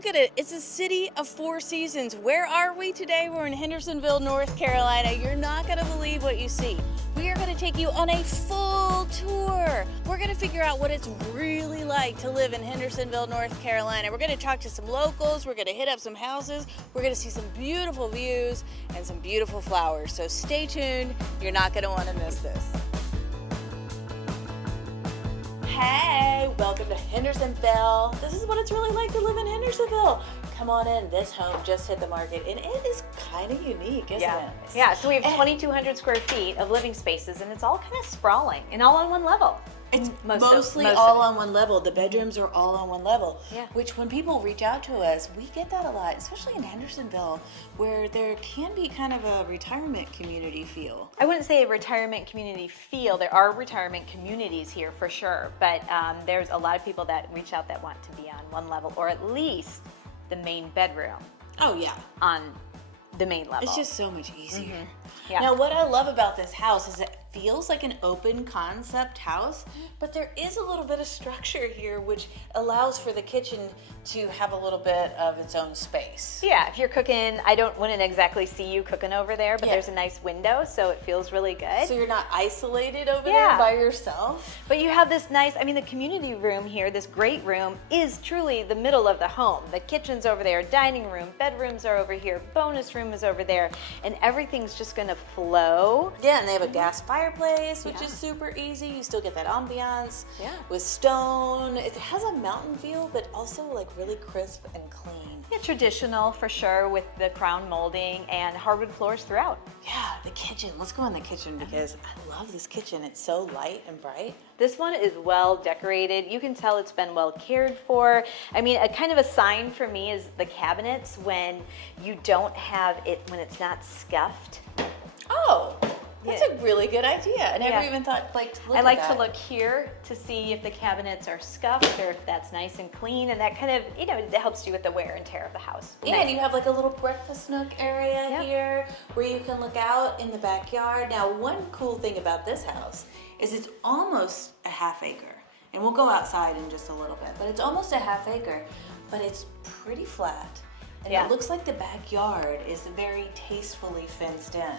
look at it. It's a city of 4 seasons. Where are we today? We're in Hendersonville, North Carolina. You're not going to believe what you see. We are going to take you on a full tour. We're going to figure out what it's really like to live in Hendersonville, North Carolina. We're going to talk to some locals. We're going to hit up some houses. We're going to see some beautiful views and some beautiful flowers. So stay tuned. You're not going to want to miss this. Hey, welcome to Hendersonville. This is what it's really like to live in Hendersonville. Come on in. This home just hit the market, and it is kind of unique, isn't it? Yeah, so we have 2,200 square feet of living spaces, and it's all kind of sprawling and all on one level. It's mostly all on one level. The bedrooms are all on one level, which when people reach out to us, we get that a lot, especially in Hendersonville, where there can be kind of a retirement community feel. I wouldn't say a retirement community feel. There are retirement communities here for sure, but there's a lot of people that reach out that want to be on one level, or at least the main bedroom. Oh, yeah. On the main level. It's just so much easier. Mm-hmm. Yeah. Now, what I love about this house is it feels like an open concept house, but there is a little bit of structure here which allows for the kitchen to have a little bit of its own space. Yeah, if you're cooking, wouldn't exactly see you cooking over there, but there's a nice window, so it feels really good. So you're not isolated over there by yourself? But you have this nice, the community room here, this great room, is truly the middle of the home. The kitchen's over there, dining room, bedrooms are over here, bonus room is over there, and everything's just gonna flow. Yeah, and they have a gas fireplace, which is super easy. You still get that ambiance with stone. It has a mountain feel, but also like really crisp and clean. Yeah, traditional for sure, with the crown molding and hardwood floors throughout. Yeah, the kitchen. Let's go in the kitchen because I love this kitchen. It's so light and bright. This one is well decorated. You can tell it's been well cared for. A kind of a sign for me is the cabinets when you don't have it, when it's not scuffed. Oh, that's a really good idea. I never even thought to look at that. I like to look here to see if the cabinets are scuffed or if that's nice and clean, and that kind of, it helps you with the wear and tear of the house. Yeah, and you have like a little breakfast nook area here where you can look out in the backyard. Now, one cool thing about this house is it's almost a half acre. And we'll go outside in just a little bit, but it's almost a half acre, but it's pretty flat. And it looks like the backyard is very tastefully fenced in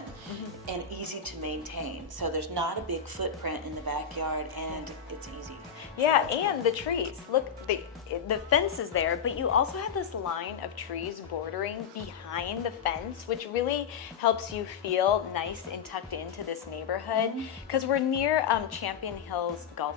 and easy to maintain. So there's not a big footprint in the backyard, and it's easy. Yeah, and the trees. Look, the fence is there, but you also have this line of trees bordering behind the fence, which really helps you feel nice and tucked into this neighborhood, because we're near Champion Hills Golf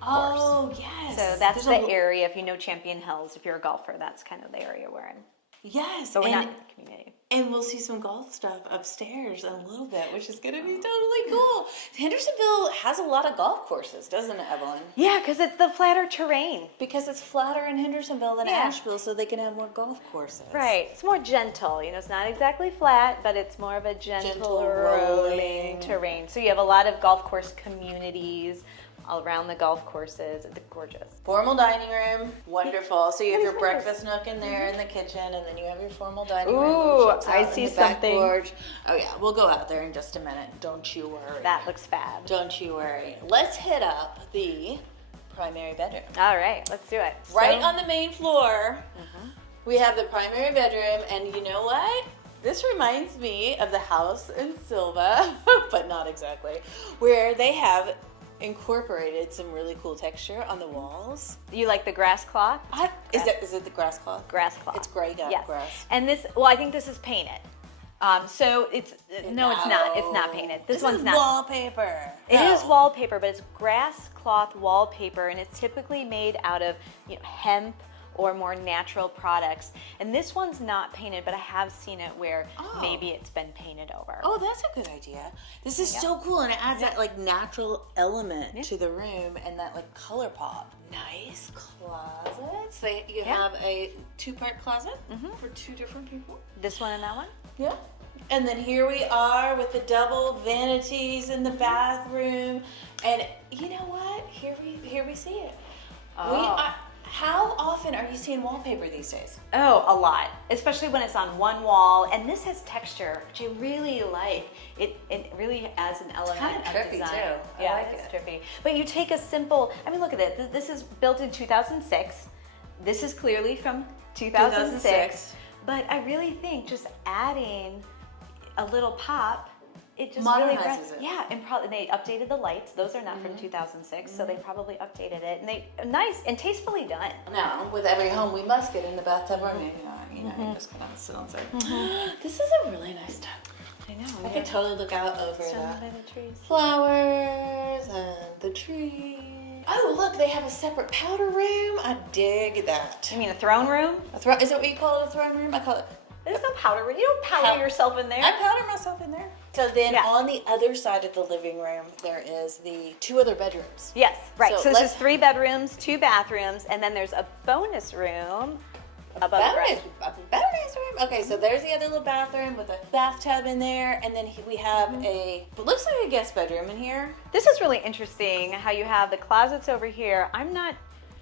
Course. Oh, yes. So that's the area. If you know Champion Hills, if you're a golfer, that's kind of the area we're in. Yes, but we're not in the community. And we'll see some golf stuff upstairs in a little bit, which is going to be totally cool. Hendersonville has a lot of golf courses, doesn't it, Evelyn? Yeah, because it's the flatter terrain. Because it's flatter in Hendersonville than Asheville, so they can have more golf courses. Right. It's more gentle. It's not exactly flat, but it's more of a gentle rolling terrain. So you have a lot of golf course communities all around the golf courses. It's gorgeous. Formal dining room, wonderful. So you have your breakfast nook in there in the kitchen, and then you have your formal dining room. Ooh, I see something. Oh yeah, we'll go out there in just a minute. Don't you worry. That looks fab. Don't you worry. Let's hit up the primary bedroom. All right, let's do it. Right on the main floor, we have the primary bedroom, and you know what? This reminds me of the house in Silva, but not exactly, where they have incorporated some really cool texture on the walls. You like the grass cloth? Is it the grass cloth? Grass cloth. It's gray grass. And this, I think this is painted. So it's, no, it's not. It's not painted. This one's is not. Wallpaper. It is wallpaper, but it's grass cloth wallpaper, and it's typically made out of hemp or more natural products. And this one's not painted, but I have seen it where maybe it's been painted over. Oh, that's a good idea. This is so cool, and it adds that like natural element to the room and that like color pop. Nice closets. You have a 2-part closet for 2 different people. This one and that one? Yeah. And then here we are with the double vanities in the bathroom. And you know what? Here we see it. How often are you seeing wallpaper these days? Oh, a lot, especially when it's on one wall. And this has texture, which I really like. It really adds an element kind of trippy design. Too. Yeah, I like it's trippy. But you take a simple, look at it. This is built in 2006. This is clearly from 2006. But I really think just adding a little pop, it just really modernizes it. Yeah, and probably they updated the lights. Those are not from 2006, so they probably updated it. And they nice and tastefully done. Now, with every home, we must get in the bathtub or you just kind of sit on side. This is a really nice tub. I know. I can totally look out over Surrounded by the trees. flowers and the trees. Oh, look, they have a separate powder room. I dig that. You mean a throne room? Is that what you call it, a throne room? I call it. There's no powder room. You don't powder yourself in there. I powder myself in there. So then on the other side of the living room, there is the 2 other bedrooms. Yes, right. So So this is 3 bedrooms, 2 bathrooms, and then there's a bonus room above the rest. A bonus room. Okay, so there's the other little bathroom with a bathtub in there, and then we have it looks like a guest bedroom in here. This is really interesting how you have the closets over here. I'm not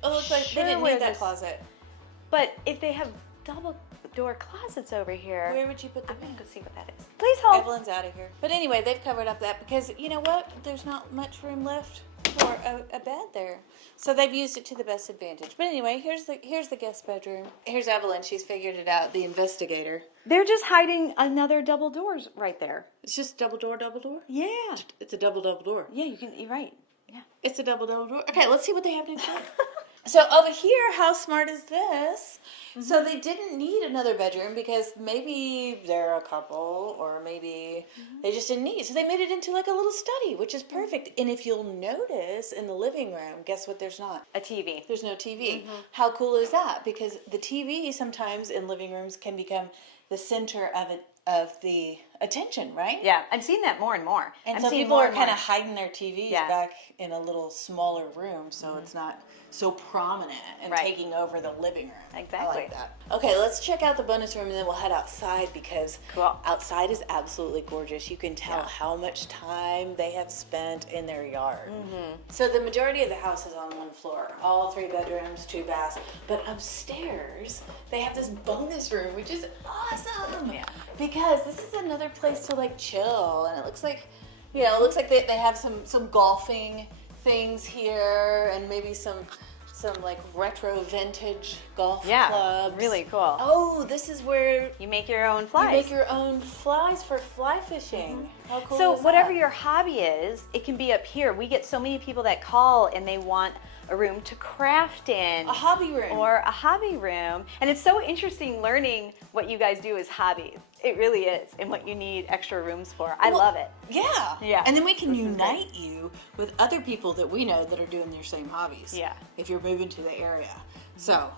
Oh, it looks like sure they didn't where need that this- closet. But if they have double door closets over here, Where would you put them I'm in? gonna go see what that is. Please hold. Evelyn's out of here. But anyway, they've covered up that because you know what? There's not much room left for a bed there. So they've used it to the best advantage. But anyway, here's the guest bedroom. Here's Evelyn. She's figured it out. The investigator. They're just hiding another double doors right there. It's just double door, double door. Yeah. It's a double door. Yeah, you're right. Yeah. It's a double door. Okay, let's see what they have next door. So over here, how smart is this? So they didn't need another bedroom because maybe they're a couple or maybe they just didn't need it. So they made it into like a little study, which is perfect. And if you'll notice in the living room, guess what there's not? A TV. There's no TV. How cool is that? Because the TV sometimes in living rooms can become the center of the attention, right? Yeah, I'm seeing that more and more. And I'm so seeing people more are and kind of more. hiding their TVs back in a little smaller room, so it's not so prominent and taking over the living room. Exactly. I like that. Okay, let's check out the bonus room and then we'll head outside because outside is absolutely gorgeous. You can tell how much time they have spent in their yard. So the majority of the house is on one floor, all 3 bedrooms, 2 baths. But upstairs, they have this bonus room, which is awesome. Yeah. Because this is another place to like chill, and it looks like, they have some golfing things here, and maybe some like retro vintage golf clubs. Really cool. Oh, this is where You make your own flies. you make your own flies for fly fishing. How cool So is whatever that? your hobby is, it can be up here. We get so many people that call and they want a room to craft in. A hobby room. Or a hobby room. And it's so interesting learning what you guys do as hobbies. It really is, and what you need extra rooms for. I love it. Yeah. Yeah. And then we can unite you with other people that we know that are doing their same hobbies. Yeah. If you're moving to the area. So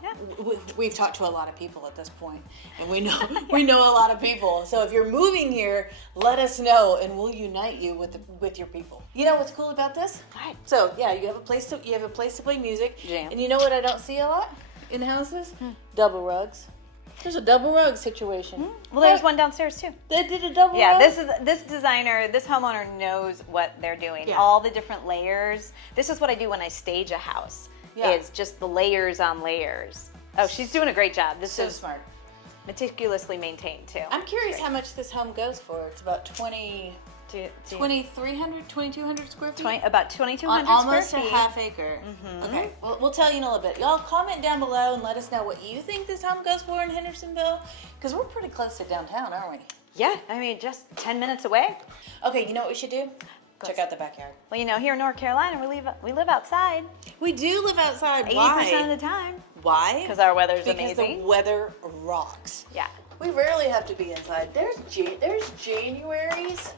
we've talked to a lot of people at this point, and we know we know a lot of people. So if you're moving here, let us know, and we'll unite you with your people. You know what's cool about this? Right. So you have a place to play music. Jam. And you know what I don't see a lot in houses? Double rugs. There's a double rug situation. Well, there's one downstairs too. They did a double rug? Yeah, this designer, this homeowner knows what they're doing. Yeah. All the different layers. This is what I do when I stage a house. Yeah. Is just the layers on layers. Oh, she's doing a great job. This So is smart. meticulously maintained too. I'm curious how much this home goes for. It's about 2,300, 2,200 square feet? About 2,200 On almost square a feet. half acre. Okay, well, we'll tell you in a little bit. Y'all comment down below and let us know what you think this home goes for in Hendersonville, because we're pretty close to downtown, aren't we? Yeah, I mean, just 10 minutes away. Okay, you know what we should do? Check out the backyard. Well, you know, here in North Carolina, we live outside We do live outside. 80% Why? of the time. Why? Because our weather's Because amazing. the weather rocks. Yeah. We rarely have to be inside. There's Januaries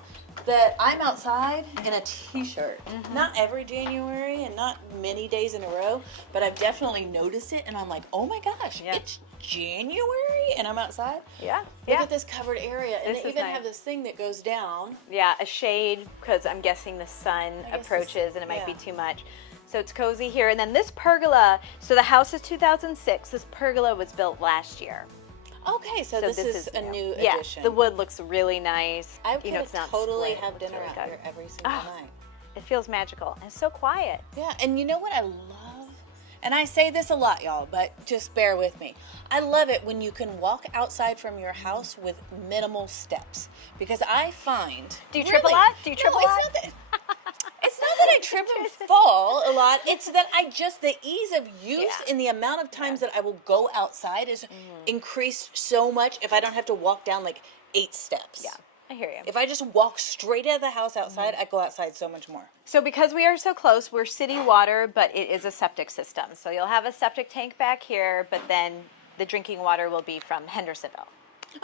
that I'm outside in a t-shirt. Not every January and not many days in a row, but I've definitely noticed it and I'm like, oh my gosh, Yeah. it's January and I'm outside. Yeah. Look Yeah. at this covered area, and This they is even nice. have this thing that goes down. Yeah, a shade because I'm guessing the sun guess approaches and it might be yeah. too much. So it's cozy here. And then this pergola, so the house is 2006. This pergola was built last year. Okay, so this is a new Yeah, addition. the wood looks really nice. I could it's not totally split. have It dinner looks out really here good. every single Ah. night. It feels magical and it's so quiet. Yeah, and you know what I love? And I say this a lot, y'all, but just bear with me. I love it when you can walk outside from your house with minimal steps. Because I find... Do you trip a lot? Do you trip no, a lot? It's not that I trip and fall a lot. It's that the ease of use and the amount of times that I will go outside is increased so much if I don't have to walk down like 8 steps. Yeah, I hear you. If I just walk straight out of the house outside, I go outside so much more. So because we are so close, we're city water, but it is a septic system. So you'll have a septic tank back here, but then the drinking water will be from Hendersonville.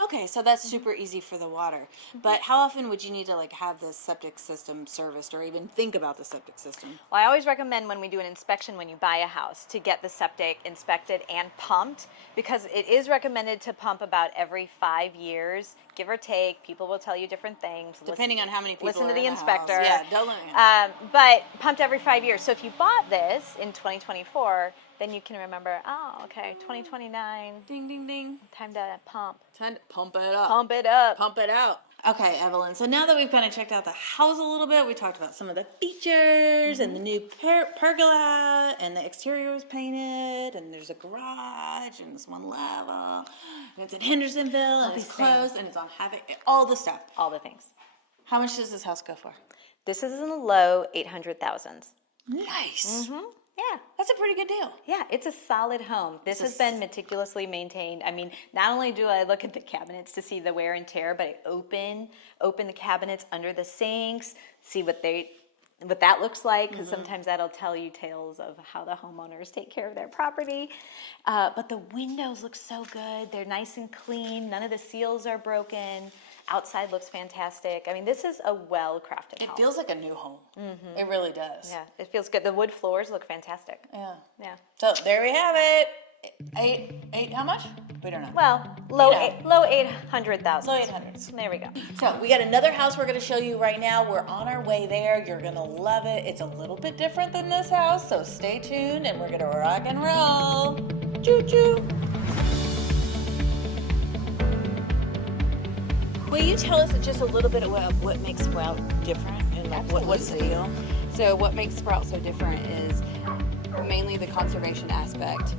Okay, so that's super easy for the water. But how often would you need to like have the septic system serviced or even think about the septic system? Well, I always recommend when we do an inspection when you buy a house to get the septic inspected and pumped, because it is recommended to pump about every 5 years, give or take. People will tell you different things. Depending on how many people listen are to the in inspector. The house. Yeah, don't but pumped every 5 years. So if you bought this in 2024, then you can remember, oh, okay, 2029. Ding, ding, ding. Time to pump. Time to pump it up. Pump it up. Pump it out. Okay, Evelyn, so now that we've kind of checked out the house a little bit, we talked about some of the features and the new pergola, and the exterior was painted, and there's a garage, and it's one level, and it's in Hendersonville, and it's close, and it's on Havoc, all the stuff. All the things. How much does this house go for? This is in the low 800,000s. Nice. Mm-hmm. Yeah. That's a pretty good deal. Yeah, it's a solid home. This has been meticulously maintained. I mean, not only do I look at the cabinets to see the wear and tear, but I open the cabinets under the sinks, see what that looks like, because sometimes that'll tell you tales of how the homeowners take care of their property. But the windows look so good. They're nice and clean. None of the seals are broken. Outside looks fantastic. I mean, this is a well-crafted home. It feels like a new home. Mm-hmm. It really does. Yeah, it feels good. The wood floors look fantastic. Yeah. Yeah. So there we have it. Eight, how much? We don't know. Well, low 800,000. Low 800s. There we go. So we got another house we're going to show you right now. We're on our way there. You're going to love it. It's a little bit different than this house, so stay tuned and we're going to rock and roll. Choo-choo. Will you tell us just a little bit of what makes Sprout different and like what's the deal? So what makes Sprout so different is mainly the conservation aspect.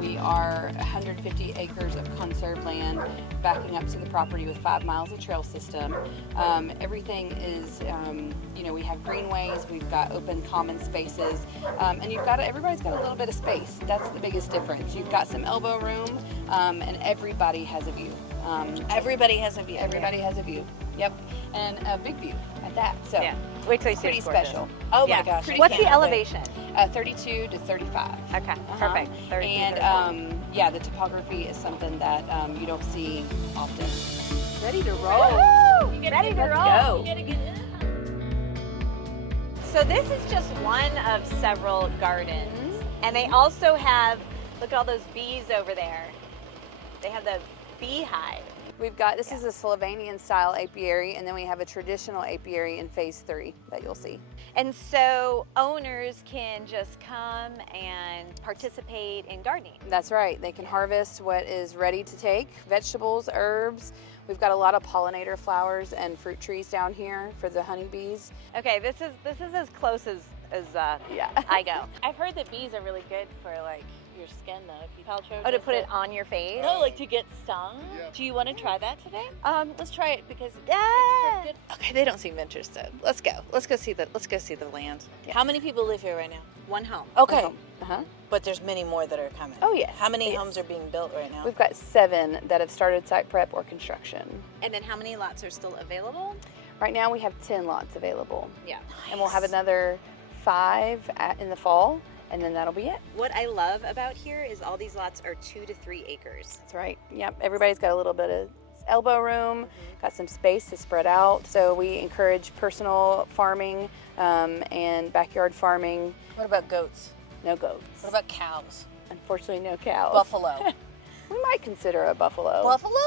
We are 150 acres of conserved land backing up to the property with 5 miles of trail system. Everything is, we have greenways, we've got open common spaces, and everybody's got a little bit of space. That's the biggest difference. You've got some elbow room, and everybody has a view. Everybody has a view. Everybody has a view. Yep, and a big view at that. So yeah. Wait till you see pretty it's gorgeous. special. Oh my gosh! What's the elevation? 32 to 35. Okay, perfect. 32, And the topography is something that you don't see often. ready to roll. Ready to roll. Go. You gotta get in. So this is just one of several gardens, and they also have. Look at all those bees over there. They have the beehive. We've got, this is a Slovenian style apiary, and then we have a traditional apiary in phase 3 that you'll see. And so owners can just come and participate in gardening. That's right. They can harvest what is ready to take, vegetables, herbs. We've got a lot of pollinator flowers and fruit trees down here for the honeybees. Okay, this is as close as I go. I've heard that bees are really good for like your skin though. If you Oh, to put it on your face? No, like to get stung. Yeah. Do you want to try that today? Let's try it because yeah. it's good. Okay, they don't seem interested. Let's go. Let's go see the land. Yes. How many people live here right now? One home. Okay. Uh-huh. But there's many more that are coming. Oh, yes. How many Yes. homes are being built right now? We've got 7 that have started site prep or construction. And then how many lots are still available? Right now we have 10 lots available. Yeah. And we'll have another 5 in the fall, and then that'll be it. What I love about here is all these lots are 2 to 3 acres. That's right. Yep. Everybody's got a little bit of elbow room, got some space to spread out. So we encourage personal farming and backyard farming. What about goats? No goats. What about cows? Unfortunately, no cows. Buffalo. We might consider a buffalo. Buffalo?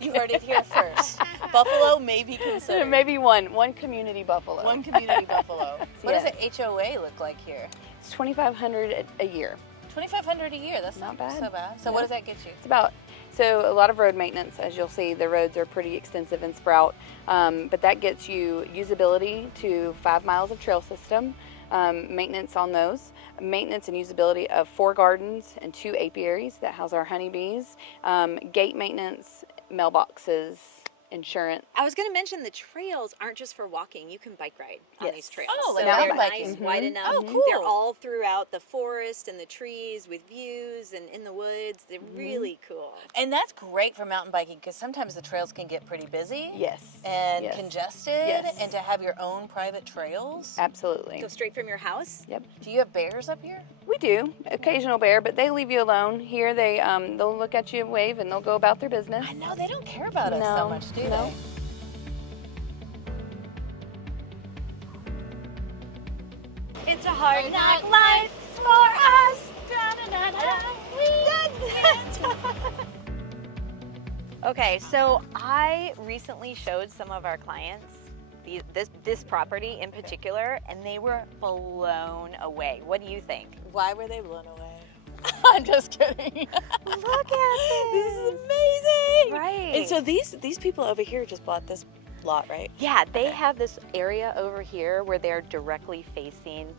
You heard it here first. Buffalo may be considered. Maybe one community buffalo. One community buffalo. What Yes. does the HOA look like here? It's $2,500 a year. $2,500 a year. That's Not not bad. so bad. So No. what does that get you? It's about, so a lot of road maintenance, as you'll see, the roads are pretty extensive in Sprout, but that gets you usability to 5 miles of trail system, maintenance on those, maintenance and usability of 4 gardens and 2 apiaries that house our honeybees, gate maintenance, mailboxes, insurance. I was going to mention the trails aren't just for walking. You can bike ride on Yes. these trails. Oh, like so mountain they're biking. nice, wide enough. Oh, cool. They're all throughout the forest and the trees with views and in the woods. They're really cool. And that's great for mountain biking because sometimes the trails can get pretty busy. Yes. And Yes. congested. Yes. And to have your own private trails. Absolutely. Go straight from your house. Yep. Do you have bears up here? We do. Occasional bear, but they leave you alone. Here they'll look at you, wave, and they'll go about their business. I know, they don't care about us so No, much, do no. they? It's a hard knock life for us. Okay, so I recently showed some of our clients this property in particular, and they were blown away. What do you think? Why were they blown away? I'm just kidding. Look at This is amazing! Right. And so these people over here just bought this lot, right? Yeah, they have this area over here where they're directly facing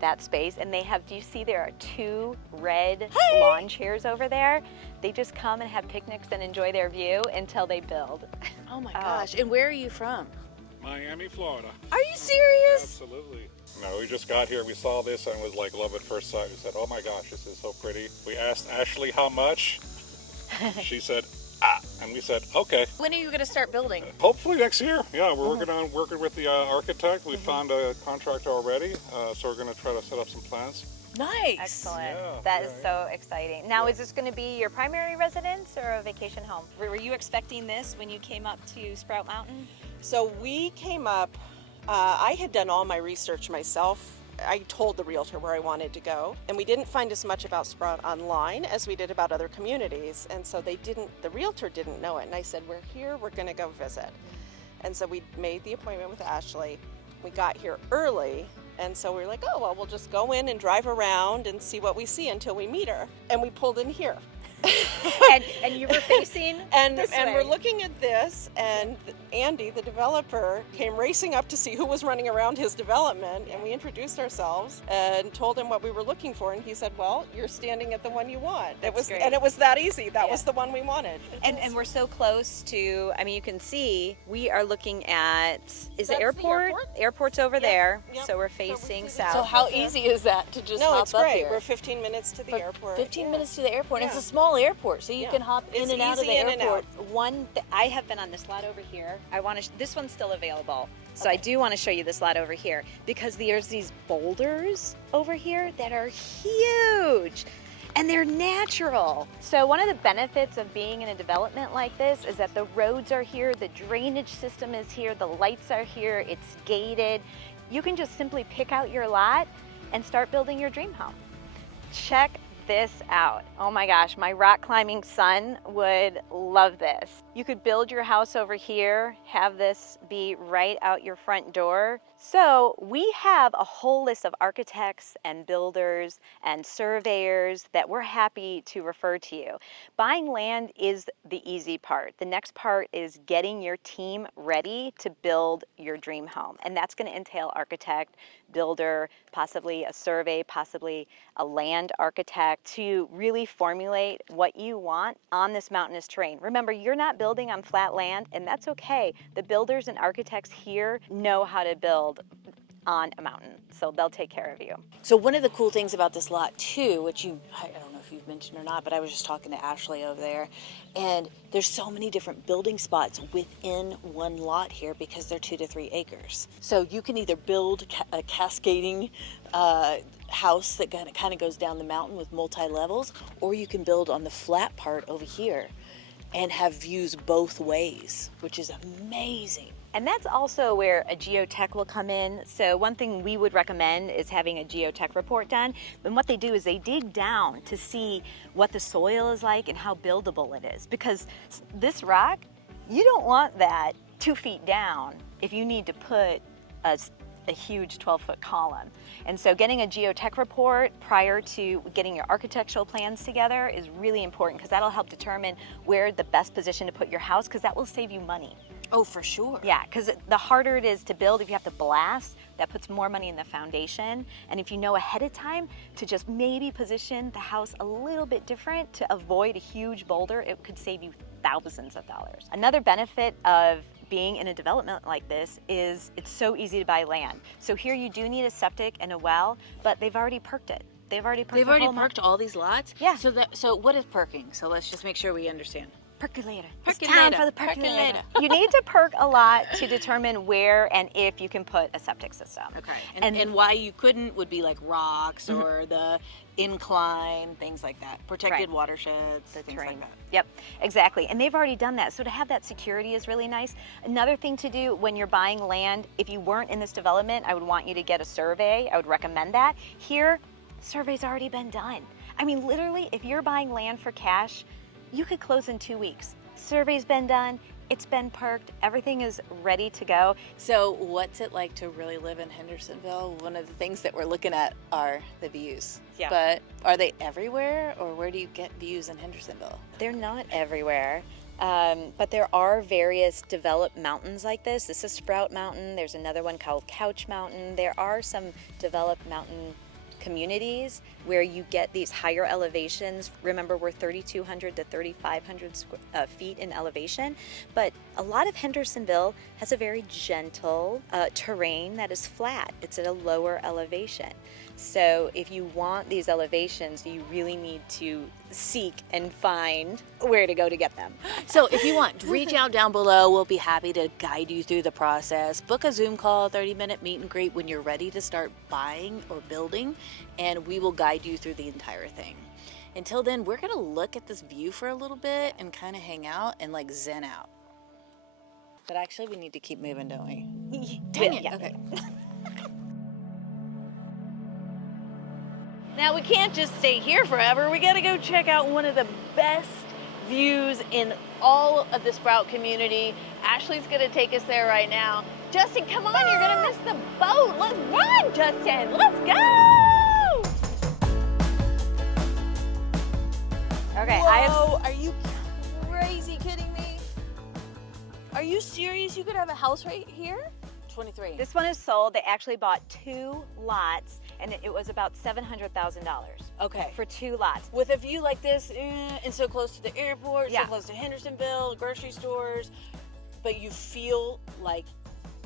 that space, and they have, do you see there are 2 red lawn chairs over there? They just come and have picnics and enjoy their view until they build. Oh my gosh. And where are you from? Miami, Florida. Are you serious? Absolutely. No, we just got here. We saw this and was like love at first sight. We said, "Oh my gosh, this is so pretty." We asked Ashley how much. She said, and we said, "Okay." When are you going to start building? Hopefully next year. Yeah, we're working with the architect. We found a contractor already, so we're going to try to set up some plans. Nice. Excellent. Yeah, That is yeah. so exciting. Now, is this going to be your primary residence or a vacation home? Were you expecting this when you came up to Sprout Mountain? So we came up, I had done all my research myself. I told the realtor where I wanted to go, and we didn't find as much about Sprout online as we did about other communities, and so the realtor didn't know it, and I said, "We're here, we're gonna go visit." And so we made the appointment with Ashley. We got here early, and so we were like, "Oh, well, we'll just go in and drive around and see what we see until we meet her." And we pulled in here. and you were facing And this and way. we're looking at this, and Andy, the developer, came racing up to see who was running around his development, and we introduced ourselves and told him what we were looking for, and he said, "Well, you're standing at the one you want." It was great. and it was that easy. That Yeah. was the one we wanted. And we're so close to, I mean, you can see, we are looking at, is the the airport? airport. Airport's over there, yep. so we're So we facing see the south. So how easy is that to just No, hop it's up great. here? We're 15 minutes to the airport. 15 Yeah. minutes to the airport. And Yeah. it's a small airport, so you Yeah. can hop in It's and out of the easy in and airport. I have been on this lot over here. I want to. This one's still available, so I do want to show you this lot over here because there's these boulders over here that are huge, and they're natural. So one of the benefits of being in a development like this is that the roads are here, the drainage system is here, the lights are here, it's gated. You can just simply pick out your lot and start building your dream home. Check this out. Oh my gosh, my rock climbing son would love this. You could build your house over here, have this be right out your front door. So we have a whole list of architects and builders and surveyors that we're happy to refer to you. Buying land is the easy part. The next part is getting your team ready to build your dream home. And that's going to entail architect, builder, possibly a survey, possibly a land architect to really formulate what you want on this mountainous terrain. Remember, you're not building on flat land, and that's okay. The builders and architects here know how to build on a mountain, so they'll take care of you. So one of the cool things about this lot too, which I don't know if you've mentioned or not, but I was just talking to Ashley over there, and there's so many different building spots within one lot here because they're 2 to 3 acres. So you can either build a cascading house that kind of goes down the mountain with multi-levels, or you can build on the flat part over here and have views both ways, which is amazing. And that's also where a geotech will come in. So one thing we would recommend is having a geotech report done. And what they do is they dig down to see what the soil is like and how buildable it is. Because this rock, you don't want that 2 feet down if you need to put a huge 12-foot column. And so getting a geotech report prior to getting your architectural plans together is really important because that'll help determine where the best position to put your house, because that will save you money. Oh, for sure. Yeah, because the harder it is to build, if you have to blast, that puts more money in the foundation. And if you know ahead of time to just maybe position the house a little bit different to avoid a huge boulder, it could save you thousands of dollars. Another benefit of being in a development like this is it's so easy to buy land. So here you do need a septic and a well, but they've already perked it. They've already perked all these lots? Yeah. So what is perking? So let's just make sure we understand. Percolator. It's Percolator. time for the percolator. You need to perk a lot to determine where and if you can put a septic system. Okay. And why you couldn't would be like rocks or the incline, things like that. Protected Right. watersheds, The things terrain. like that. Yep, exactly. And they've already done that. So to have that security is really nice. Another thing to do when you're buying land, if you weren't in this development, I would want you to get a survey. I would recommend that. Here, survey's already been done. I mean, literally, if you're buying land for cash, you could close in 2 weeks. Survey's been done, it's been perked, everything is ready to go. So what's it like to really live in Hendersonville? One of the things that we're looking at are the views. Yeah. But are they everywhere, or where do you get views in Hendersonville? They're not everywhere, but there are various developed mountains like this. This is Sprout Mountain, there's another one called Couch Mountain. There are some developed mountain communities where you get these higher elevations. Remember, we're 3,200 to 3,500 feet in elevation, but a lot of Hendersonville has a very gentle terrain that is flat. It's at a lower elevation. So if you want these elevations, you really need to seek and find where to go to get them. So if you want, reach out down below. We'll be happy to guide you through the process. Book a Zoom call, 30-minute meet and greet when you're ready to start buying or building, and we will guide you through the entire thing. Until then, we're gonna look at this view for a little bit and kind of hang out and like zen out. But actually, we need to keep moving, don't we? Dang it. Yeah. Okay. Now we can't just stay here forever. We gotta go check out one of the best views in all of the Sprout community. Ashley's gonna take us there right now. Justin, come on, you're gonna miss the boat. Let's run, Justin, let's go! Okay, Whoa, are you crazy kidding me? Are you serious? You could have a house right here? 23. This one is sold. They actually bought 2 lots, and it was about $700,000 Okay. for 2 lots. With a view like this, and so close to the airport, Yeah. so close to Hendersonville, grocery stores, but you feel like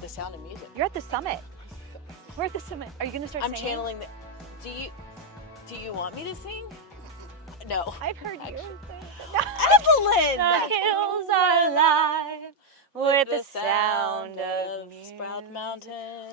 the sound of music. You're at the summit. We're at the summit. Are you gonna start I'm singing? channeling the. Do you want me to sing? No. I've heard you. Evelyn! The hills are alive with the sound of music. Sprout Mountain.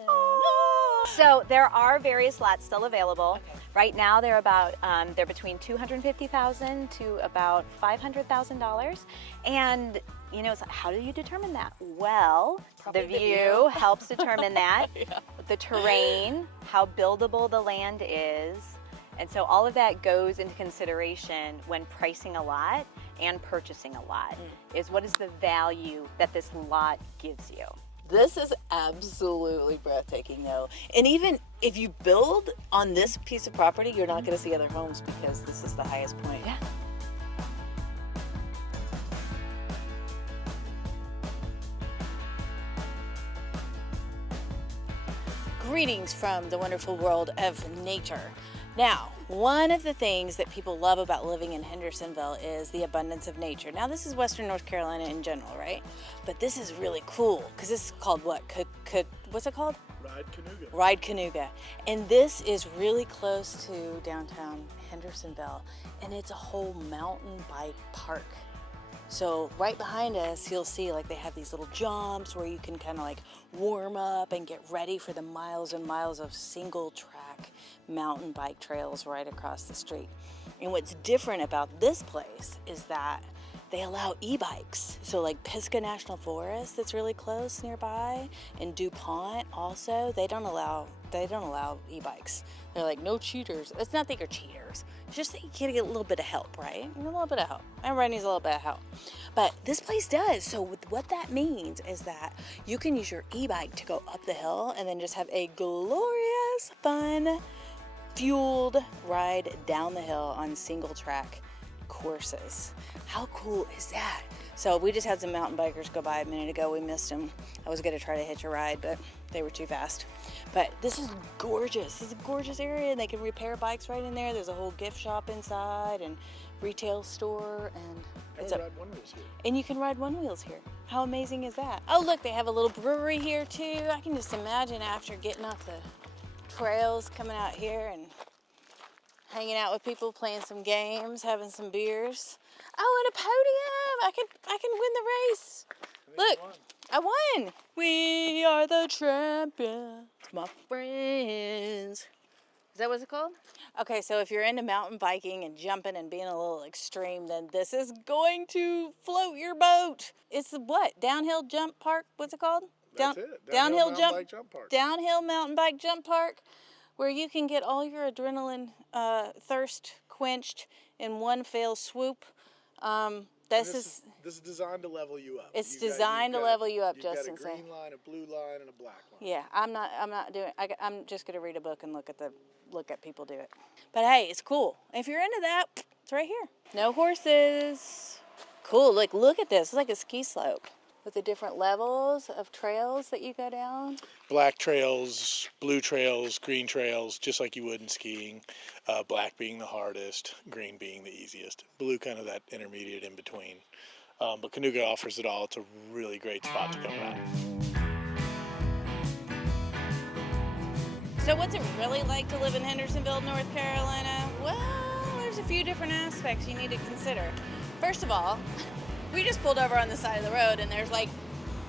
So there are various lots still available. Okay. Right now they're about they're between $250,000 to about $500,000. And you know, how do you determine that? Well, Probably the the view helps determine that. Yeah. The terrain, how buildable the land is. And so all of that goes into consideration when pricing a lot and purchasing a lot, is what is the value that this lot gives you. This is absolutely breathtaking, though. And even if you build on this piece of property, you're not going to see other homes because this is the highest point. Yeah. Greetings from the wonderful world of nature. Now, one of the things that people love about living in Hendersonville is the abundance of nature. Now, this is Western North Carolina in general, right? But this is really cool because this is called what? What's it called? Ride Canuga. And this is really close to downtown Hendersonville, and it's a whole mountain bike park. So right behind us, you'll see like they have these little jumps where you can kind of like warm up and get ready for the miles and miles of single track mountain bike trails right across the street. And what's different about this place is that they allow e-bikes. So like Pisgah National Forest that's really close nearby, and DuPont also, they don't allow e-bikes. They're like, no cheaters. It's not that you're cheaters. It's just that you can get a little bit of help, right? A little bit of help. Everybody needs a little bit of help. But this place does. So what that means is that you can use your e-bike to go up the hill and then just have a glorious, fun, fueled ride down the hill on single track courses. How cool is that? So we just had some mountain bikers go by a minute ago. We missed them. I was going to try to hitch a ride, but they were too fast. But this is gorgeous. This is a gorgeous area, and they can repair bikes right in there. There's a whole gift shop inside and retail store, and And ride one wheels here. and you can ride one wheels here. How amazing is that? Oh look, they have a little brewery here too. I can just imagine after getting off the trails, coming out here and hanging out with people, playing some games, having some beers. Oh, and a podium! I can win the race. Look, I won. We are the champions, my friends. Is that what it's called? Okay, so if you're into mountain biking and jumping and being a little extreme, then this is going to float your boat. It's what? Downhill jump park? What's it called? That's it. Downhill mountain bike jump park. Downhill mountain bike jump park, where you can get all your adrenaline thirst quenched in one fell swoop. This is designed to level you up. It's designed to level you up, you've Justin. Got a green line, a blue line, and a black line. Yeah, I'm not doing. I'm just gonna read a book and look at people do it. But hey, it's cool. If you're into that, it's right here. No horses. Cool. Look at this. It's like a ski slope with the different levels of trails that you go down. Black trails, blue trails, green trails, just like you would in skiing. Black being the hardest, green being the easiest. Blue kind of that intermediate in between. But Canoga offers it all. It's a really great spot to come ride. So what's it really like to live in Hendersonville, North Carolina? Well, there's a few different aspects you need to consider. First of all, we just pulled over on the side of the road and there's like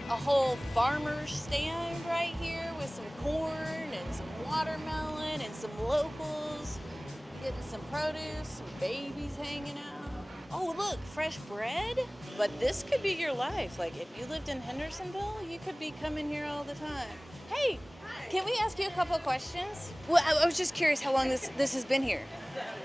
a whole farmer's stand right here with some corn and some watermelon and some locals getting some produce, some babies hanging out. Oh, look, fresh bread. But this could be your life. Like if you lived in Hendersonville, you could be coming here all the time. Hey, can we ask you a couple of questions? Well, I was just curious how long this has been here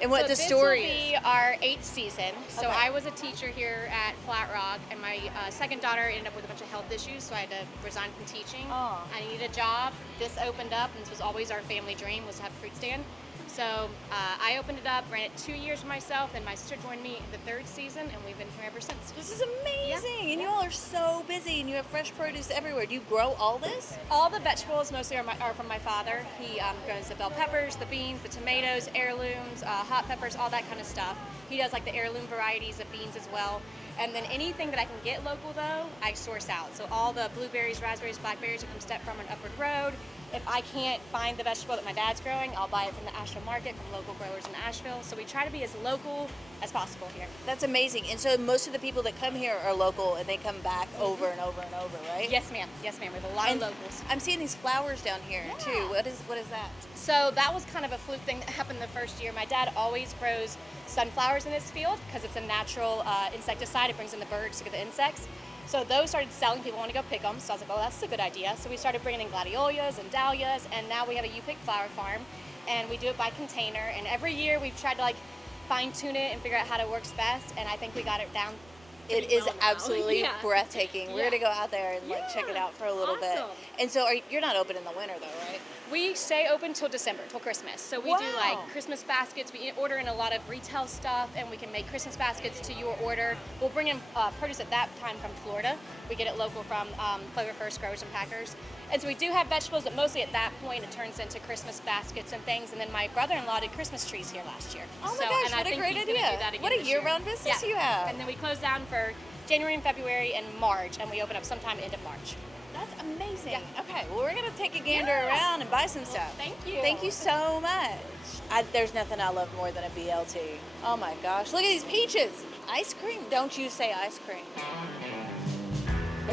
and what the story is. This will be our 8th season. So Okay. I was a teacher here at Flat Rock, and my second daughter ended up with a bunch of health issues, so I had to resign from teaching. Oh. I needed a job. This opened up, and this was always our family dream, was to have a fruit stand. So I opened it up, ran it 2 years for myself, and my sister joined me the 3rd season, and we've been here ever since. This is amazing, and you all are so busy, and you have fresh produce everywhere. Do you grow all this? All the vegetables mostly are from my father. He grows the bell peppers, the beans, the tomatoes, heirlooms, hot peppers, all that kind of stuff. He does like the heirloom varieties of beans as well. And then anything that I can get local though, I source out. So all the blueberries, raspberries, blackberries are from Step From and Upward Road. If I can't find the vegetable that my dad's growing, I'll buy it from the Asheville market from local growers in Asheville. So we try to be as local as possible here. That's amazing. And so most of the people that come here are local, and they come back over and over and over, right? Yes, ma'am. Yes, ma'am. We have a lot And of locals. I'm seeing these flowers down here too. What is that? So that was kind of a fluke thing that happened the first year. My dad always grows sunflowers in his field because it's a natural insecticide. It brings in the birds to get the insects. So those started selling. People want to go pick them. So I was like, oh, that's a good idea. So we started bringing in gladiolus and dahlias, and now we have a you-pick flower farm, and we do it by container. And every year we've tried to like fine-tune it and figure out how it works best, and I think we got it down. It is well now. absolutely Yeah. breathtaking. We're Yeah. gonna go out there and like check it out for a little bit. Awesome. And so you're not open in the winter though, right? We stay open till December, till Christmas. So we do like Wow. Christmas baskets. We order in a lot of retail stuff, and we can make Christmas baskets to your order. We'll bring in produce at that time from Florida. We get it local from Clover First Growers and Packers. And so we do have vegetables, but mostly at that point it turns into Christmas baskets and things. And then my brother-in-law did Christmas trees here last year. Oh my So- gosh, and I what a think great he's gonna idea. do that again What a this year. year-round business Yeah. you have. And then we close down for January and February and March, and we open up sometime end of March. That's amazing. Yeah. Okay, well, we're going to take a gander around and buy some stuff. Thank you. Thank you so much. There's nothing I love more than a BLT. Oh my gosh, look at these peaches. Ice cream? Don't you say ice cream.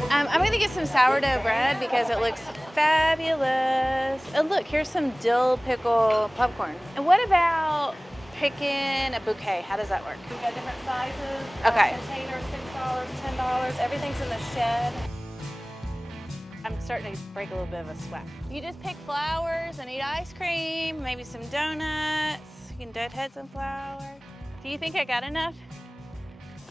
I'm going to get some sourdough bread because it looks fabulous. And look, here's some dill pickle popcorn. And what about picking a bouquet? How does that work? We've got different sizes. Okay. Containers, $6, $10. Everything's in the shed. I'm starting to break a little bit of a sweat. You just pick flowers and eat ice cream, maybe some donuts. You can deadhead some flowers. Do you think I got enough?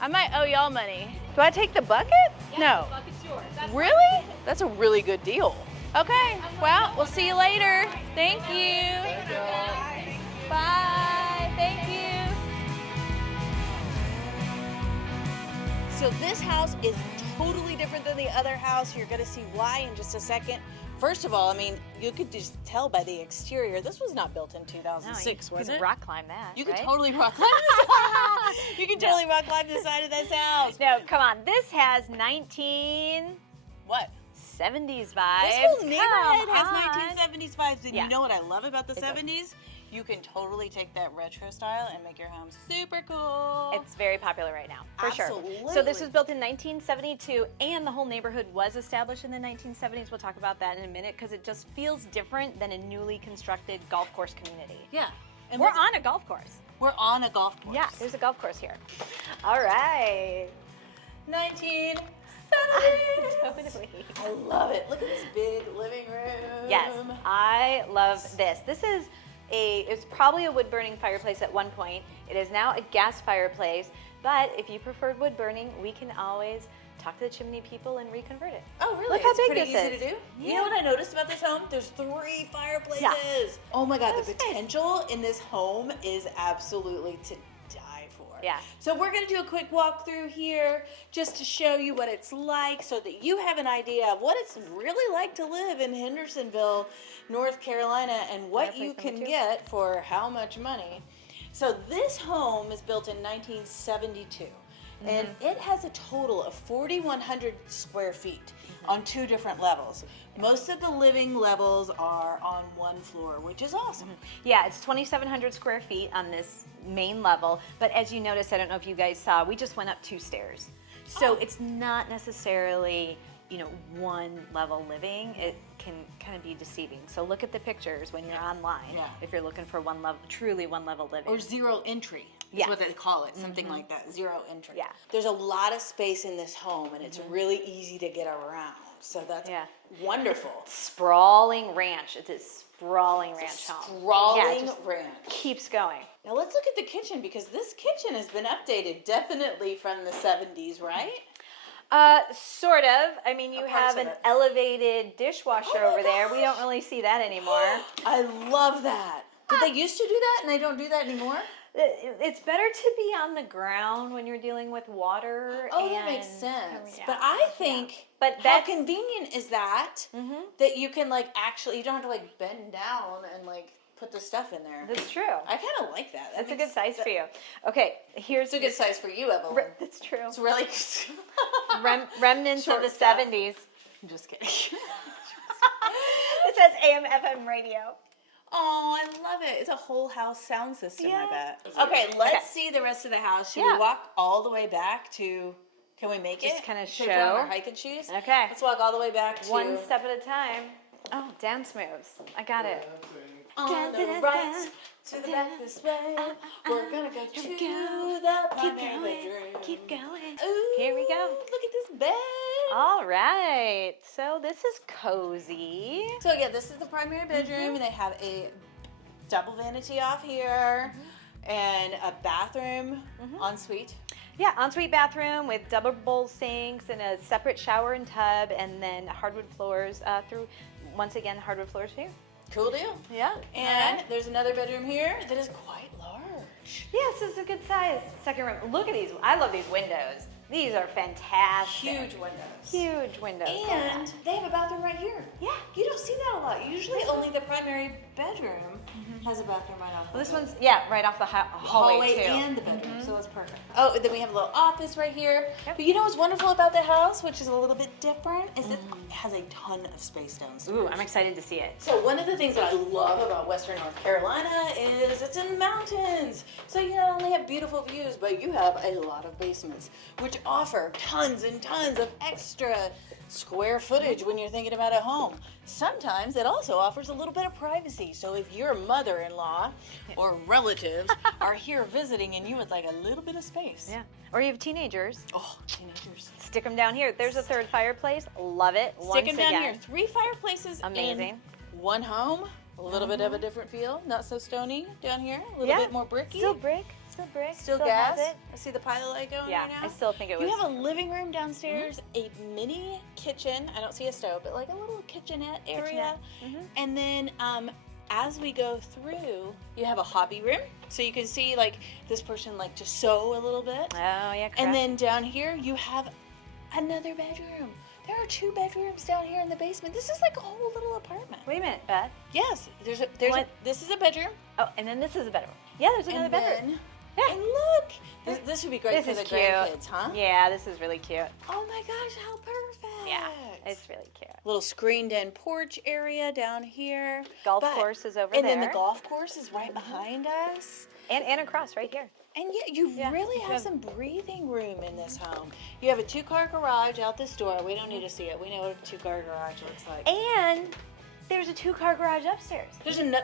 I might owe y'all money. Do I take the bucket? No. The bucket's yours. Really? That's a really good deal. Okay, well, we'll see you later. Thank you. Bye, thank you. So this house is totally different than the other house. You're gonna see why in just a second. first of all, I mean, you could just tell by the exterior, this was not built in 2006, No, was you it? could rock climb that. You could right? totally rock climb this. You could totally rock climb the side of this house. No, come on. This has 1970s What? vibes. This whole neighborhood Come has on. 1970s vibes, and Yeah. you know what I love about the It does. 70s? You can totally take that retro style and make your home super cool. It's very popular right now, for sure. So Absolutely. this was built in 1972, and the whole neighborhood was established in the 1970s. We'll talk about that in a minute, because it just feels different than a newly constructed golf course community. Yeah. And We're let's- on a golf course. We're on a golf course. Yeah, there's a golf course here. All right. 1970s. Totally. I love it. Look at this big living room. Yes, I love this. It's probably a wood burning fireplace at one point. It is now a gas fireplace, but if you preferred wood burning, we can always talk to the chimney people and reconvert it. Oh, really? Look how It's big pretty this easy is. to do. You Yeah. know what I noticed about this home? There's 3 fireplaces. Yeah. Oh my God, That's the nice. potential in this home is absolutely to die for. Yeah. So we're gonna do a quick walk through here just to show you what it's like, so that you have an idea of what it's really like to live in Hendersonville, North Carolina, and what Fireplace you number can 2. get for how much money. So this home is built in 1972. And it has a total of 4,100 square feet on 2 different levels. Most of the living levels are on 1 floor, which is awesome. Yeah, it's 2,700 square feet on this main level, but as you noticed, I don't know if you guys saw, we just went up 2 stairs. So it's not necessarily, one level living. It can kind of be deceiving. So look at the pictures when you're online, Yeah. if you're looking for truly one level living. Or 0 entry. Is Yes. what they call it, something like that, 0 entry. Yeah. There's a lot of space in this home, and it's really easy to get around. So that's Yeah. wonderful. Sprawling ranch. It's a sprawling ranch home. Sprawling just ranch. keeps going. Now let's look at the kitchen, because this kitchen has been updated definitely from the 70s, right? Sort of. I mean, you Parts have of an it. elevated dishwasher Oh my over there. We don't gosh. really see that anymore. I love that. Did they used to do that and they don't do that anymore? It's better to be on the ground when you're dealing with water. Oh, that and makes sense. yeah. But I think, But how that's- convenient is that, that you can actually, you don't have to bend down and put the stuff in there. That's true. I kind of like that. That's a good size for you. Okay, here's It's a good size for you, Evelyn. That's true. It's really. Remnants Short of the stuff. 70s. I'm just kidding. It says AM FM radio. Oh, I love it. It's a whole house sound system, Yeah. I bet. Okay, let's Okay. see the rest of the house. Should Yeah. we walk all the way back to, can we make Just it? kinda Should we put on show. our hiking shoes? Okay. Let's walk all the way back to. One step at a time. Oh, dance moves. I got it. On Dun, the dun, dun, right, dun, to the back this way. We're gonna go to the primary bedroom. Keep going. Ooh, Here we go. Look at this bed. All right. So this is cozy. So yeah, this is the primary bedroom, and they have a double vanity off here, and a bathroom ensuite. Yeah, ensuite bathroom with double bowl sinks and a separate shower and tub, and then hardwood floors once again, hardwood floors here. Cool deal. Yeah. And there's another bedroom here that is quite large. Yes, this is a good size second room. Look at these. I love these windows. These are fantastic. Huge windows. Huge windows. And they have a bathroom right here. Yeah. You don't see that a lot. Usually only the primary bedroom has a bathroom right off. Well, this the one's, right off the hallway, too. and the bedroom, so that's perfect. Oh, and then we have a little office right here. Yep. But you know what's wonderful about the house, which is a little bit different, is it has a ton of space downstairs. Ooh, I'm excited to see it. So one of the things that I love about Western North Carolina is it's in the mountains. So you not only have beautiful views, but you have a lot of basements, which offer tons and tons of extra square footage when you're thinking about a home. Sometimes it also offers a little bit of privacy. So if your mother-in-law or relatives are here visiting and you would like a little bit of space. Yeah. Or you have teenagers. Oh, teenagers. Stick them down here. There's a third fireplace. Love it. Stick them Once down again. here. 3 fireplaces Amazing. in one home. A little bit of a different feel. Not so stony down here. A little Yeah. bit more bricky. Still brick. Still brick. Still has gas. it. I see the pilot light going Yeah, right now. I still think it was. You have a living room downstairs, a mini kitchen. I don't see a stove, but like a little kitchenette area. And then as we go through, you have a hobby room. So you can see like this person like to sew a little bit. Oh, yeah. And then down here you have another bedroom. There are 2 bedrooms down here in the basement. This is like a whole little apartment. Wait a minute, Beth. Yes, this is a bedroom. Oh, and then this is a bedroom. Yeah, there's another bedroom. Yeah. And look, this would be great for the grandkids, huh? Yeah, this is really cute. Oh my gosh, how perfect. Yeah, it's really cute. Little screened-in porch area down here. Golf course is over and there. And then the golf course is right behind us. And across right here. And yet you really have some breathing room in this home. You have a 2-car garage out this door. We don't need to see it. We know what a 2-car garage looks like. And there's a 2-car garage upstairs.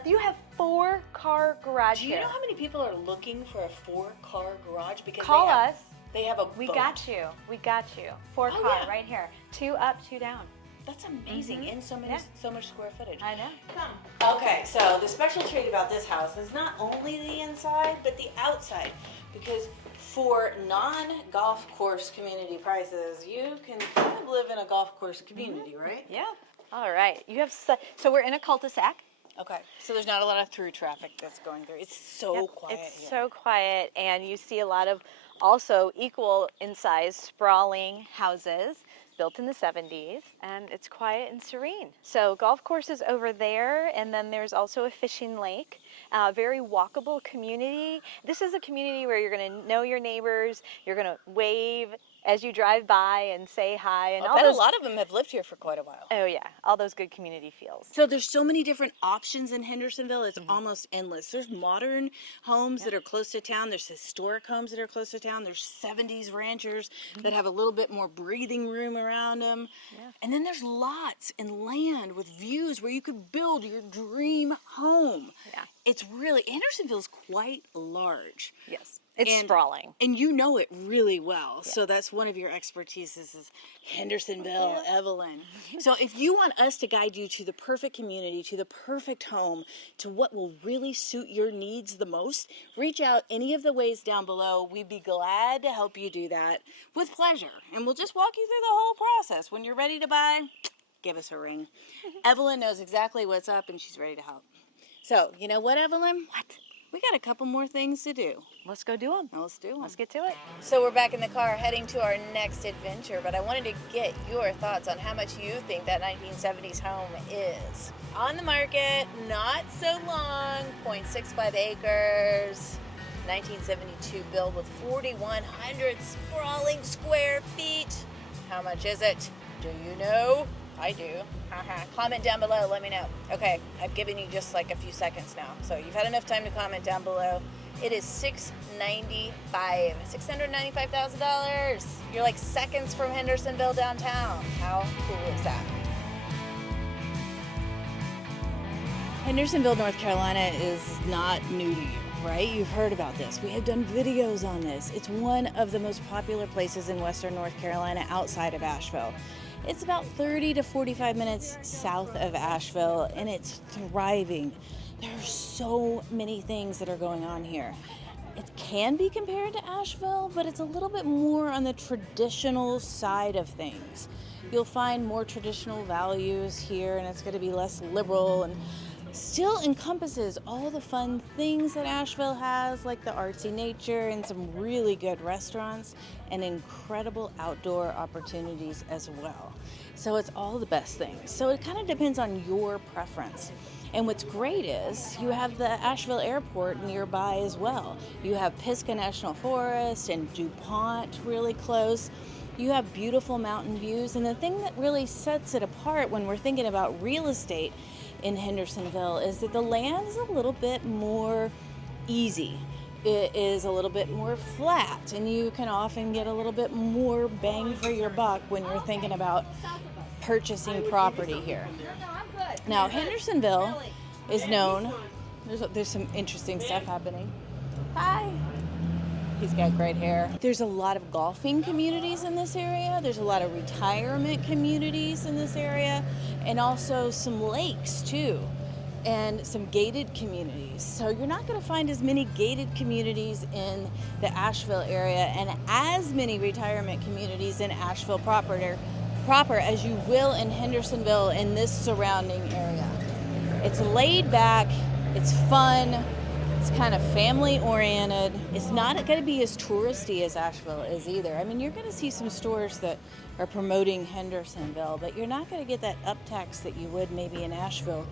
You have 4-car garage here. Do you know how many people are looking for a 4-car garage? Because call us. They have a We boat. got you. We got you. 4-car right here. 2 up, 2 down. That's amazing. And so much square footage. I know. Come. Okay, so the special trait about this house is not only the inside, but the outside. Because for non-golf course community prices, you can kind of live in a golf course community, right? Yeah. All right. You have so we're in a cul-de-sac. Okay. So there's not a lot of through traffic that's going through. It's so quiet. It's so quiet, and you see a lot of also equal in size sprawling houses built in the 70s, and it's quiet and serene. So golf course is over there, and then there's also a fishing lake. Very walkable community. This is a community where you're going to know your neighbors, you're going to wave as you drive by and say hi. And I bet a lot of them have lived here for quite a while. Oh yeah, all those good community feels. So there's so many different options in Hendersonville, it's almost endless. There's modern homes that are close to town, there's historic homes that are close to town, there's 70s ranchers that have a little bit more breathing room around them. Yeah. And then there's lots and land with views where you could build your dream home. Yeah. It's really, Hendersonville's quite large. Yes. It's sprawling. And you know it really well. Yeah. So that's one of your expertise is Hendersonville, Evelyn. So if you want us to guide you to the perfect community, to the perfect home, to what will really suit your needs the most, reach out any of the ways down below. We'd be glad to help you do that with pleasure. And we'll just walk you through the whole process. When you're ready to buy, give us a ring. Evelyn knows exactly what's up and she's ready to help. So, you know what, Evelyn? What? We got a couple more things to do. Let's go do them. Let's do them. Let's get to it. So we're back in the car heading to our next adventure, but I wanted to get your thoughts on how much you think that 1970s home is. On the market, not so long, 0.65 acres, 1972 build with 4,100 sprawling square feet. How much is it? Do you know? I do. Comment down below, let me know. Okay, I've given you just like a few seconds now, so you've had enough time to comment down below. It is $695,000. You're like seconds from Hendersonville downtown. How cool is that? Hendersonville, North Carolina is not new to you, right? You've heard about this. We have done videos on this. It's one of the most popular places in Western North Carolina outside of Asheville. It's about 30 to 45 minutes south of Asheville, and it's thriving. There are so many things that are going on here. It can be compared to Asheville, but it's a little bit more on the traditional side of things. You'll find more traditional values here, and it's going to be less liberal and still encompasses all the fun things that Asheville has, like the artsy nature and some really good restaurants and incredible outdoor opportunities as well. So it's all the best things. So it kind of depends on your preference. And what's great is you have the Asheville Airport nearby as well. You have Pisgah National Forest and DuPont really close. You have beautiful mountain views. And the thing that really sets it apart when we're thinking about real estate in Hendersonville is that the land is a little bit more easy. It is a little bit more flat, and you can often get a little bit more bang for your buck when you're thinking about purchasing property here. Now, Hendersonville is known, there's some interesting stuff happening. Hi. He's got great hair. There's a lot of golfing communities in this area. There's a lot of retirement communities in this area, and also some lakes too, and some gated communities. So you're not going to find as many gated communities in the Asheville area and as many retirement communities in Asheville proper as you will in Hendersonville in this surrounding area. It's laid back, it's fun, It's kind of family oriented. It's not going to be as touristy as Asheville is either. I mean, you're going to see some stores that are promoting Hendersonville, but you're not going to get that uptax that you would maybe in Asheville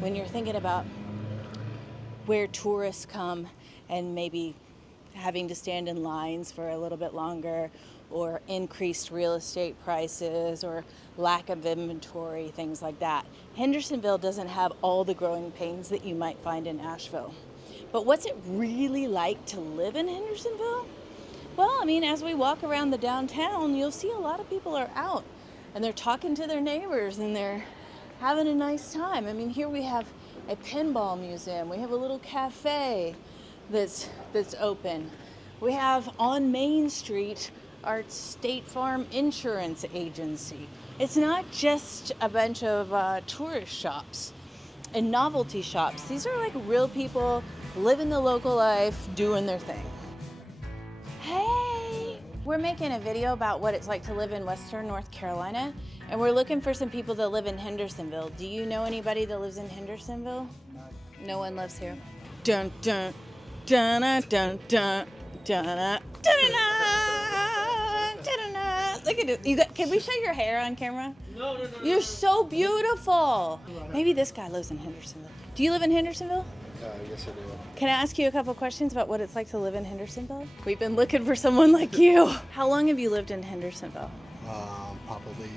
when you're thinking about where tourists come and maybe having to stand in lines for a little bit longer, or increased real estate prices, or lack of inventory, things like that. Hendersonville doesn't have all the growing pains that you might find in Asheville. But what's it really like to live in Hendersonville? Well, I mean, as we walk around the downtown, you'll see a lot of people are out and they're talking to their neighbors and they're having a nice time. I mean, here we have a pinball museum. We have a little cafe that's open. We have on Main Street our State Farm Insurance Agency. It's not just a bunch of tourist shops and novelty shops. These are like real people living the local life, doing their thing. Hey! We're making a video about what it's like to live in Western North Carolina, and we're looking for some people that live in Hendersonville. Do you know anybody that lives in Hendersonville? No one lives here. Dun dun dun dun dun dun dun dun dun. Look at it. Can we show your hair on camera? No. You're so beautiful. Maybe this guy lives in Hendersonville. Do you live in Hendersonville? Yes, I do. Can I ask you a couple questions about what it's like to live in Hendersonville? We've been looking for someone like you. How long have you lived in Hendersonville? Probably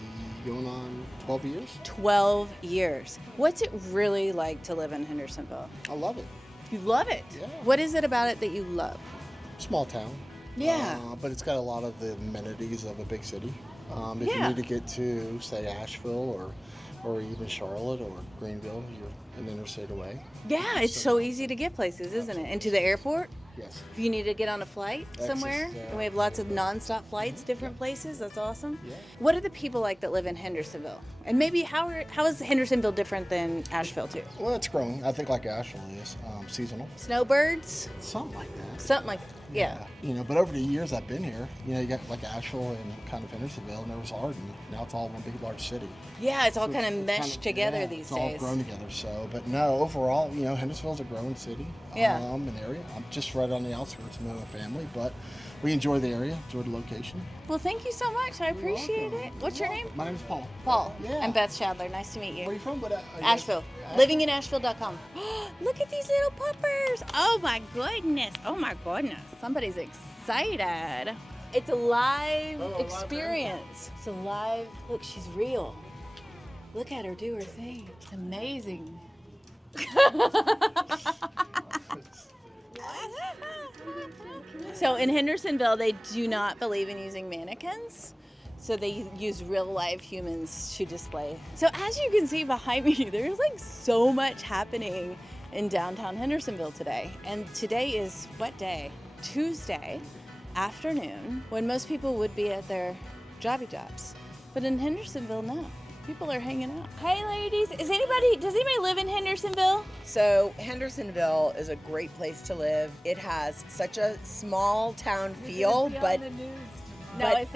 going on 12 years. 12 years. What's it really like to live in Hendersonville? I love it. You love it? Yeah. What is it about it that you love? Small town. Yeah. But it's got a lot of the amenities of a big city. If you need to get to, say, Asheville or even Charlotte or Greenville, you're an interstate away. Yeah, it's so easy to get places, isn't it? And to the airport? Yes. If you need to get on a flight somewhere, and we have lots of nonstop flights, different places. That's awesome. Yeah. What are the people like that live in Hendersonville? And maybe how is Hendersonville different than Asheville too? Well, it's growing. I think like Asheville is seasonal. Snowbirds? Something like that. Something like that. Yeah. You know, but over the years I've been here, you got like Asheville and kind of Hendersonville, and there was Arden. Now it's all one big large city. Yeah, it's all kind of meshed together these days. It's all grown together. So, but no, overall, Hendersonville's a growing city. Yeah. An area. I'm just right on the outskirts of my family, but we enjoy the area, enjoy the location. Well, thank you so much. I appreciate it. What's your name? My name is Paul. Paul. Yeah. I'm Beth Schadler. Nice to meet you. Where are you from? Asheville. Livinginasheville.com. Look at these little puppers. Oh my goodness. Oh my goodness. Somebody's excited. It's a live experience. It's a live, look, she's real. Look at her do her thing. It's amazing. So in Hendersonville, they do not believe in using mannequins. So they use real live humans to display. So as you can see behind me, there's like so much happening in downtown Hendersonville today. And today is what day? Tuesday afternoon, when most people would be at their jobby jobs. But in Hendersonville, no. People are hanging out. Hey ladies, does anybody live in Hendersonville? So Hendersonville is a great place to live. It has such a small town feel, but No, it's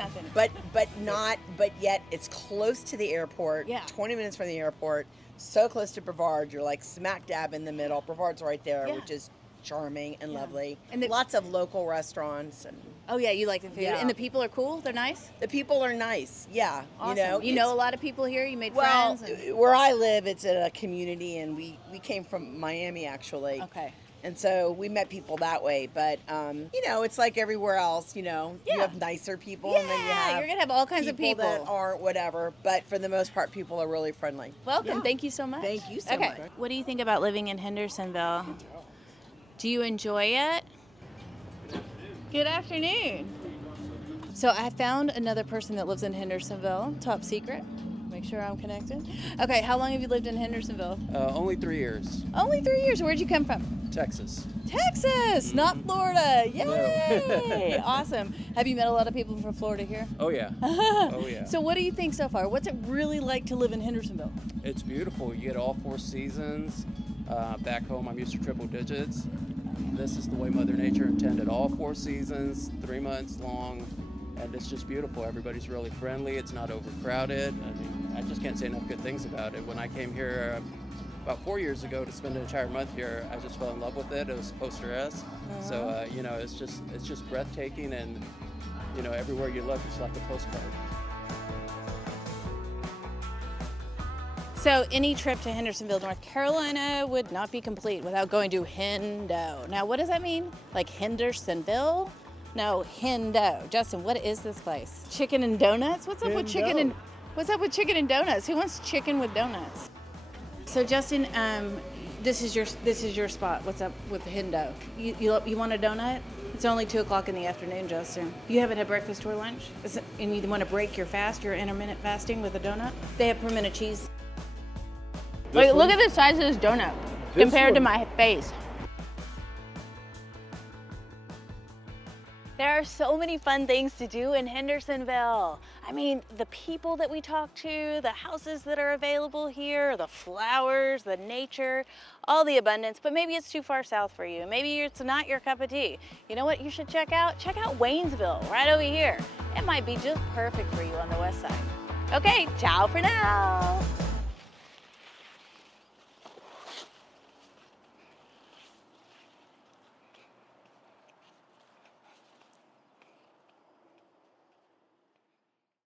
not. but yet it's close to the airport. Yeah. 20 minutes from the airport, so close to Brevard. You're like smack dab in the middle. Brevard's right there, Yeah. which is charming and lovely. And lots of local restaurants and Oh yeah, you like the food. Yeah. And the people are cool? They're nice? the people are nice. Yeah. Awesome. You know a lot of people here? You made Well, friends? where I live, it's in a community, and we came from Miami actually. Okay. And so we met people that way, but it's like everywhere else. You have nicer people, and then you have you're gonna have all kinds of people. that aren't whatever. But for the most part, people are really friendly. Welcome. Yeah. Thank you so much. Thank you so much. What do you think about living in Hendersonville? Do you enjoy it? Good afternoon. So I found another person that lives in Hendersonville. Top secret. Make sure I'm connected. Okay, how long have you lived in Hendersonville? Only 3 years. Only 3 years. Where'd you come from? Texas. Texas, not Florida. Yay! Awesome. Have you met a lot of people from Florida here? Oh yeah. Oh yeah. So what do you think so far? What's it really like to live in Hendersonville? It's beautiful. You get all 4 seasons. Back home, I'm used to triple digits. This is the way Mother Nature intended. All 4 seasons, 3 months long, and it's just beautiful. Everybody's really friendly. It's not overcrowded. I just can't say enough good things about it. When I came here about 4 years ago to spend an entire month here. I just fell in love with it. It was poster S. So you know, it's just breathtaking, and you know, everywhere you look, it's like a postcard. So any trip to Hendersonville, North Carolina would not be complete without going to Hendo. Now, what does that mean? Like Hendersonville? No, Hendo. Justin, what is this place? Chicken and donuts? What's up with chicken and donuts? Who wants chicken with donuts? So Justin, this is your spot. What's up with Hendo? You want a donut? It's only 2 o'clock in the afternoon, Justin. You haven't had breakfast or lunch? And you want to break your fast, your intermittent fasting with a donut? They have pimento cheese. Wait, look at the size of this donut compared to my face. There are so many fun things to do in Hendersonville. I mean, the people that we talk to, the houses that are available here, the flowers, the nature, all the abundance, but maybe it's too far south for you. Maybe it's not your cup of tea. You know what you should check out? Check out Waynesville, right over here. It might be just perfect for you on the west side. Okay, ciao for now.